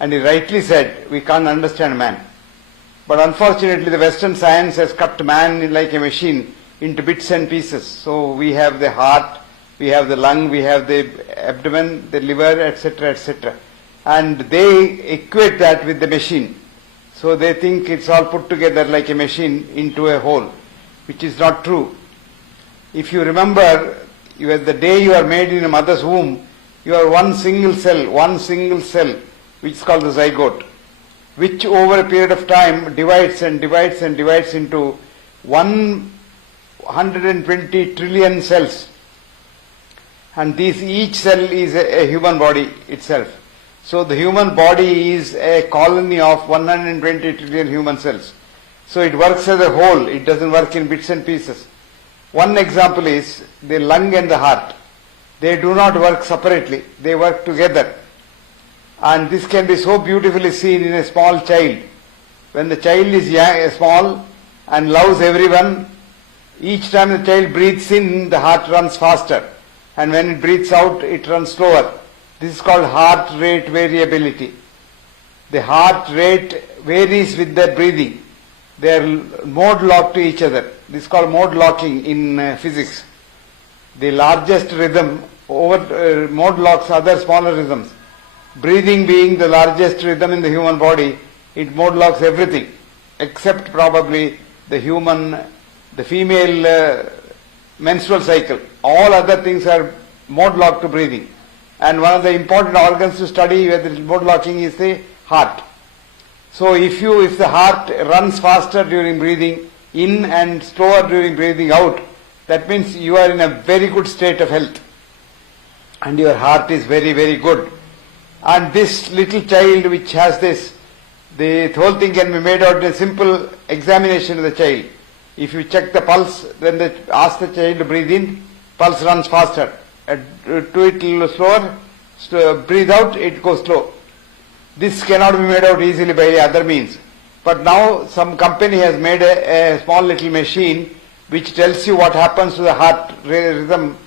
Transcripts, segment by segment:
And he rightly said, we can't understand man. But unfortunately, the Western science has cut man like a machine into bits and pieces. So we have the heart, we have the lung, we have the abdomen, the liver, etc., etc. And they equate that with the machine. So they think it's all put together like a machine into a whole, which is not true. If you remember, the day you are made in a mother's womb, you are one single cell, which is called the zygote, which over a period of time divides and divides and divides into 120 trillion cells. And each cell is a human body itself. So the human body is a colony of 120 trillion human cells. So it works as a whole, it doesn't work in bits and pieces. One example is the lung and the heart. They do not work separately, they work together. And this can be so beautifully seen in a small child. When the child is small and loves everyone, each time the child breathes in, the heart runs faster. And when it breathes out, it runs slower. This is called heart rate variability. The heart rate varies with the breathing. They are mode locked to each other. This is called mode locking in physics. The largest rhythm mode locks other smaller rhythms. Breathing being the largest rhythm in the human body, it mode locks everything except probably the female menstrual cycle. All other things are mode locked to breathing. And one of the important organs to study whether mode locking is the heart. So if the heart runs faster during breathing in and slower during breathing out, that means you are in a very good state of health. And your heart is very, very good. And this little child which has this, the whole thing can be made out in a simple examination of the child. If you check the pulse, then ask the child to breathe in, pulse runs faster. Do it a little slower, breathe out, it goes slow. This cannot be made out easily by other means. But now some company has made a small little machine which tells you what happens to the heart rhythm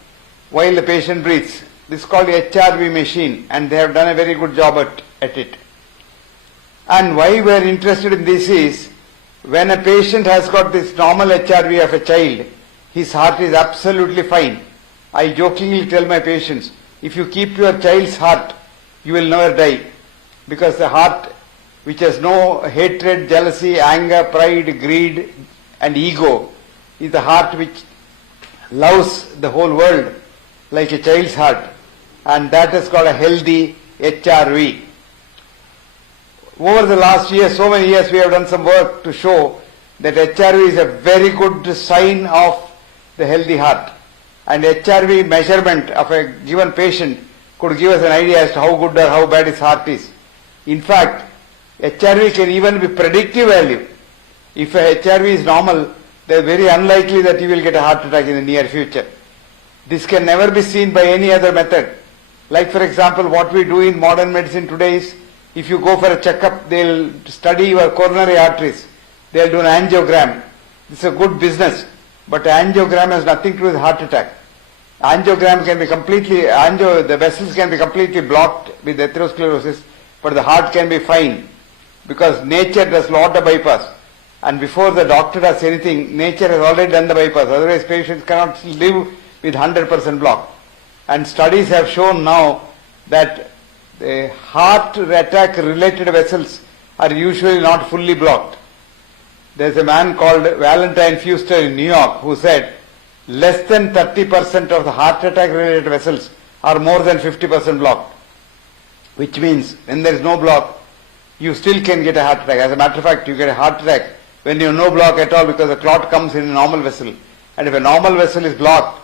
while the patient breathes. This is called HRV machine, and they have done a very good job at it. And why we are interested in this is, when a patient has got this normal HRV of a child, his heart is absolutely fine. I jokingly tell my patients, if you keep your child's heart, you will never die. Because the heart, which has no hatred, jealousy, anger, pride, greed and ego, is the heart which loves the whole world like a child's heart. And that has got a healthy HRV. Over the last year, so many years, we have done some work to show that HRV is a very good sign of the healthy heart. And HRV measurement of a given patient could give us an idea as to how good or how bad his heart is. In fact, HRV can even be predictive value. If a HRV is normal, they are very unlikely that you will get a heart attack in the near future. This can never be seen by any other method. Like for example, what we do in modern medicine today is, if you go for a checkup, they'll study your coronary arteries. They'll do an angiogram. It's a good business. But angiogram has nothing to do with heart attack. Angiogram can be the vessels can be completely blocked with atherosclerosis, but the heart can be fine. Because nature does lot of bypass. And before the doctor does anything, nature has already done the bypass. Otherwise patients cannot live with 100% block. And studies have shown now that the heart attack related vessels are usually not fully blocked. There's a man called Valentine Fuster in New York who said less than 30% of the heart attack related vessels are more than 50% blocked. Which means when there is no block, you still can get a heart attack. As a matter of fact, you get a heart attack when you have no block at all, because the clot comes in a normal vessel. And if a normal vessel is blocked,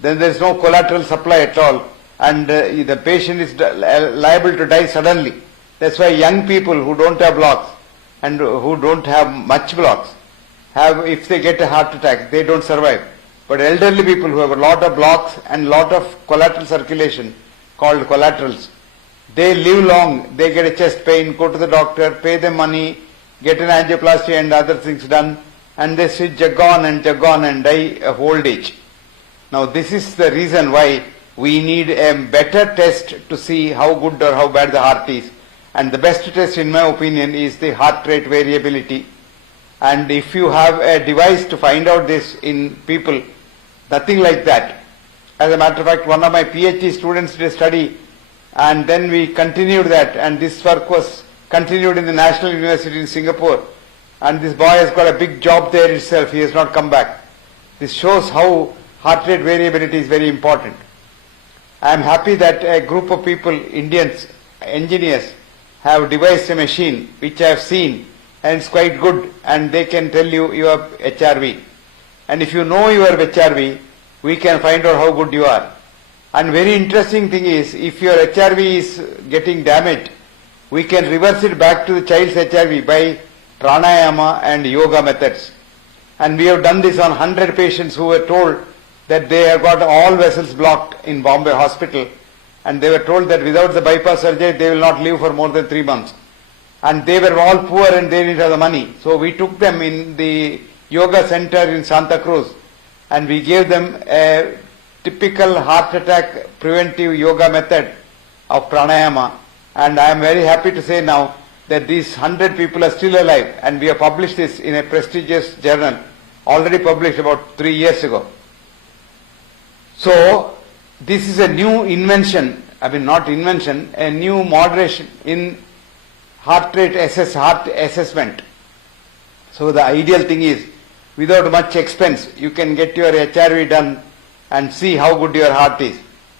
then there is no collateral supply at all, and the patient is liable to die suddenly. That's why young people who don't have blocks and who don't have much blocks if they get a heart attack, they don't survive. But elderly people who have a lot of blocks and lot of collateral circulation, called collaterals, they live long. They get a chest pain, go to the doctor, pay them money, get an angioplasty and other things done, and they jug on and die of old age. Now this is the reason why we need a better test to see how good or how bad the heart is. And the best test, in my opinion, is the heart rate variability. And if you have a device to find out this in people, nothing like that. As a matter of fact, one of my PhD students did a study, and then we continued that, and this work was continued in the National University in Singapore. And this boy has got a big job there itself. He has not come back. This shows how heart rate variability is very important. I am happy that a group of people, Indians, engineers, have devised a machine which I have seen, and it's quite good, and they can tell you your HRV. And if you know your HRV, we can find out how good you are. And very interesting thing is, if your HRV is getting damaged, we can reverse it back to the child's HRV by pranayama and yoga methods. And we have done this on 100 patients who were told that they have got all vessels blocked in Bombay hospital, and they were told that without the bypass surgery they will not live for more than 3 months. And they were all poor and they didn't have the money. So we took them in the yoga center in Santa Cruz, and we gave them a typical heart attack preventive yoga method of pranayama. And I am very happy to say now that these 100 people are still alive, and we have published this in a prestigious journal, already published about 3 years ago. So this is a new invention, not invention, a new moderation in heart assessment. So the ideal thing is, without much expense, you can get your HRV done and see how good your heart is.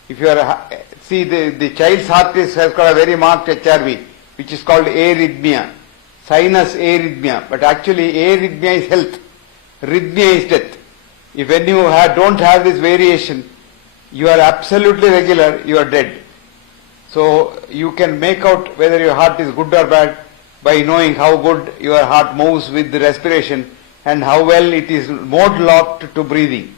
If you are, see the child's heart has got a very marked HRV, which is called arrhythmia, sinus arrhythmia, but actually arrhythmia is health, rhythmia is death. If when you don't have this variation, you are absolutely regular, you are dead. So you can make out whether your heart is good or bad by knowing how good your heart moves with the respiration and how well it is mode locked to breathing.